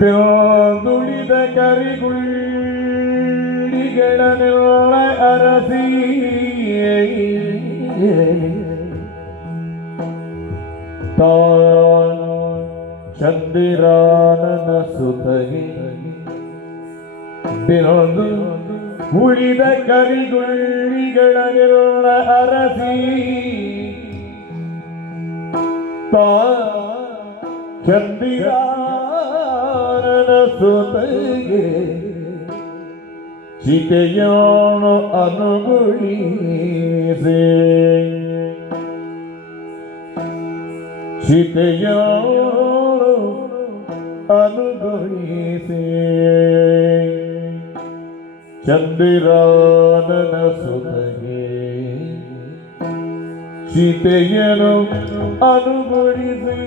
ದುಳಿದ ಕರಿಗುಳ್ಳಿಗಳನ್ನೆಲ್ಲ ಅರಸಿ ಚಂದಿರಾನನ ಸುತಗೆ ಬಿನೊಂದು ಉಳಿದ ಕರಿಗುಳ್ಳಿಗಳನ್ನೆಲ್ಲ ಅರಸಿ ಚಂದಿರಾನನ ಸುತಗೆ ಚಿತೆಯೋನು ಅನುಗುಳಿಸೆ ಚಿತೆಯೋನು ಅನುಗುಳಿಸೆ ಚಂದಿರಾನನ ಸುತಗೆ ಚಿತೆಯನು ಅನುಗುಳಿಸೆ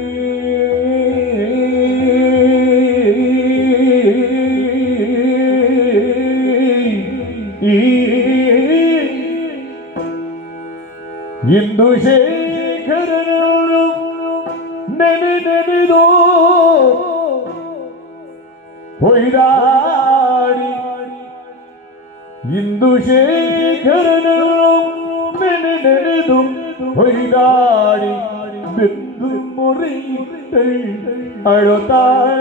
ಇಂದು ಶೇಖರನು ನೆನೆದು ಹೊಯ್ದಾಡಿ ಇಂದು ಶೇಖರನು ನೆನೆದು ಹೊಯ್ದಾಡಿ ಬಿದ್ದು ಮುರಿಯಿಟ್ಟೆ ಅಳುತ್ತಾಳ